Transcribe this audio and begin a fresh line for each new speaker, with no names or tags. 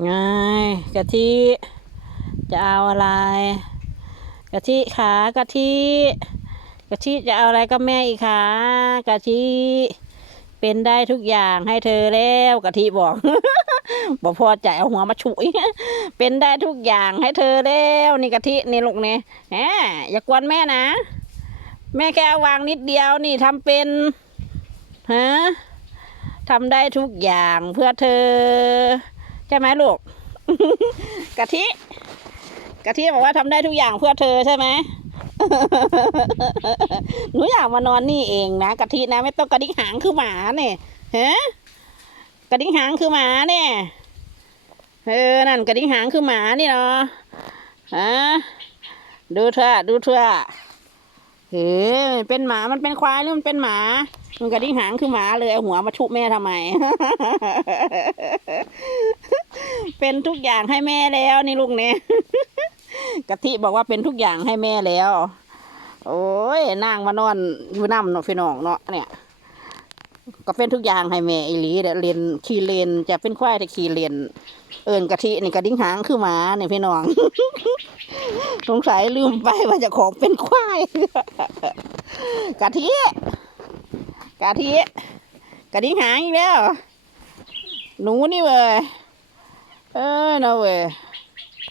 ไงกะทิจะเอาอะไร กะทิขากะทิกะทิจะเอาอะไรก็แม่อีกขากะทิเป็นได้ทุกอย่างให้เธอแล้วกะทิบอกบอกพอใจเอาหัวมาฉุยเป็นได้ทุกอย่างให้เธอแล้วนี่กะทินี่ลูกเนี่ยแหมอย่ากวนแม่นะ แม่แค่วางนิดเดียวนี่ทำเป็นฮะทำได้ทุกอย่างเพื่อเธอ ช่ไหมลูก กะทิ กะทิบอกว่าทำได้ทุกอย่างเพื่อเธอใช่ไหมหนูอยากมานอนนี่เองนะกะทินะไม่ต้องกระดิกหางคือหมาเนี่ยฮะกระดิกหางคือหมาเนี่ยเออนั่นกระดิกหางคือหมานี่เนาะฮะดูเถอะดูเถอะเฮ้ยเป็นหมามันเป็นควายหรือมันเป็นหมามันกระดิกหางคือหมาเลยเอหัวมาชุบแม่ทำไม เป็นทุกอย่างให้แม่แล้วนี่ลูกเนี่ยกะทิบอกว่าเป็นทุกอย่างให้แม่แล้ว โอ้ยนางมานอนอยู่น้ำเนาะพี่น้องเนาะเนี่ย ก็เป็นทุกอย่างให้แม่อีหลีเดี๋ยวเรียนขี่เลนจะเป็นควายที่ขี่เลนเอินกะทินี่กระดิ่งหางคือหมาเนี่ยพี่น้อง สงสัยลืมไปว่าจะของเป็นควายกะทิกะทิกระดิ่งหางอีกแล้ว หนูนี่เว้ย เ